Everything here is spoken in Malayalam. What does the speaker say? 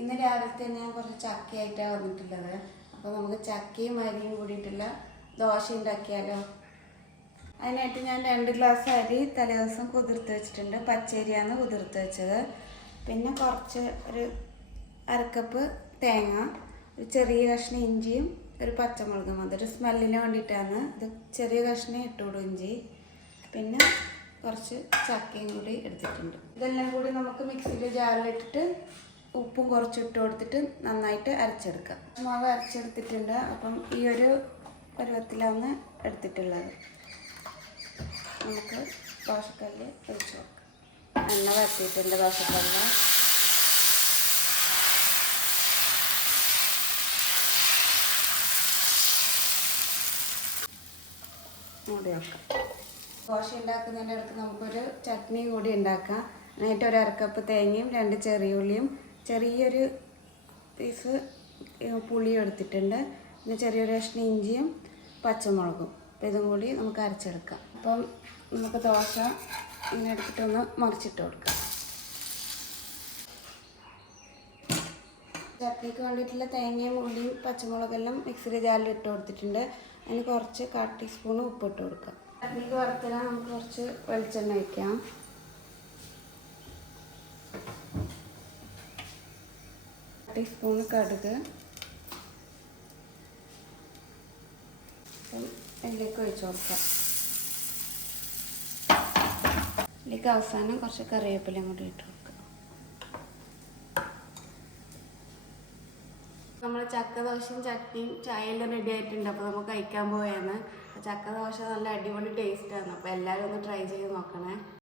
ഇന്ന് രാവിലത്തെ ഞാൻ കുറച്ച് ചക്കയായിട്ടാണ് വന്നിട്ടുള്ളത്. അപ്പോൾ നമുക്ക് ചക്കയും അരിയും കൂടിയിട്ടുള്ള ദോശ ഉണ്ടാക്കിയാലോ. അതിനായിട്ട് ഞാൻ 2 ഗ്ലാസ് അരി തലേദിവസം കുതിർത്ത് വെച്ചിട്ടുണ്ട്. പച്ചരിയാണ് കുതിർത്ത് വെച്ചത്. പിന്നെ കുറച്ച് ഒരു അരക്കപ്പ് തേങ്ങ, ഒരു ചെറിയ കഷ്ണം ഇഞ്ചിയും ഒരു പച്ചമുളകും. അതൊരു സ്മെല്ലിന് വേണ്ടിയിട്ടാണ്. ഇത് ചെറിയ കഷ്ണം ഇട്ടുകൊടും ഇഞ്ചി. പിന്നെ കുറച്ച് ചക്കയും കൂടി എടുത്തിട്ടുണ്ട്. ഇതെല്ലാം കൂടി നമുക്ക് മിക്സിയിൽ ജാറിലിട്ടിട്ട് ഉപ്പും കുറച്ച് ഇട്ട് കൊടുത്തിട്ട് നന്നായിട്ട് അരച്ചെടുക്കാം. മാവ് അരച്ചെടുത്തിട്ടുണ്ട്. അപ്പം ഈ ഒരു പരുവത്തിലാണ് എടുത്തിട്ടുള്ളത്. നമുക്ക് ദോശക്കല്ല് ഒഴിച്ച് വെക്കാം. എണ്ണ വരത്തിയിട്ടുണ്ട് ദോശക്കല്ല്. മൂടി വെക്കാം. ദോശ ഉണ്ടാക്കുന്നതിൻ്റെ അടുത്ത് നമുക്കൊരു ചട്നി കൂടി ഉണ്ടാക്കാം. അതിനായിട്ട് ഒരു അരക്കപ്പ് തേങ്ങയും 2 ചെറിയ ഉള്ളിയും ചെറിയൊരു പീസ് പുളിയും എടുത്തിട്ടുണ്ട്. പിന്നെ ചെറിയൊരു കഷ്ണം ഇഞ്ചിയും പച്ചമുളകും. അപ്പോൾ ഇതും കൂടി നമുക്ക് അരച്ചെടുക്കാം. അപ്പം നമുക്ക് ദോശ ഇങ്ങനെ എടുത്തിട്ടൊന്ന് മറിച്ചിട്ട് കൊടുക്കാം. ചട്നിക്ക് വേണ്ടിയിട്ടുള്ള തേങ്ങയും ഉള്ളിയും പച്ചമുളകെല്ലാം മിക്സിയുടെ ജാറിൽ ഇട്ട് കൊടുത്തിട്ടുണ്ട്. അതിന് കുറച്ച് 1/4 ടീസ്പൂൺ ഉപ്പിട്ട് കൊടുക്കാം. ചട്നിക്ക് വറുത്തിടാൻ നമുക്ക് കുറച്ച് വെളിച്ചെണ്ണ വയ്ക്കാം. ടീസ്പൂൺ കടുക്, ഇതിലേക്ക് ഒഴിച്ച് കൊടുക്കാം. ഇതിലേക്ക് അവസാനം കുറച്ച് കറിവേപ്പിലയും കൂടി ഇട്ട് കൊടുക്കാം. നമ്മൾ ചക്ക ദോശയും ചട്നിയും ചായയെല്ലാം റെഡി ആയിട്ടുണ്ട്. അപ്പോൾ നമുക്ക് കഴിക്കാൻ പോയാണ്. ചക്ക ദോശ നല്ല അടിപൊളി ടേസ്റ്റാണ്. അപ്പോൾ എല്ലാവരും ഒന്ന് ട്രൈ ചെയ്ത് നോക്കണേ.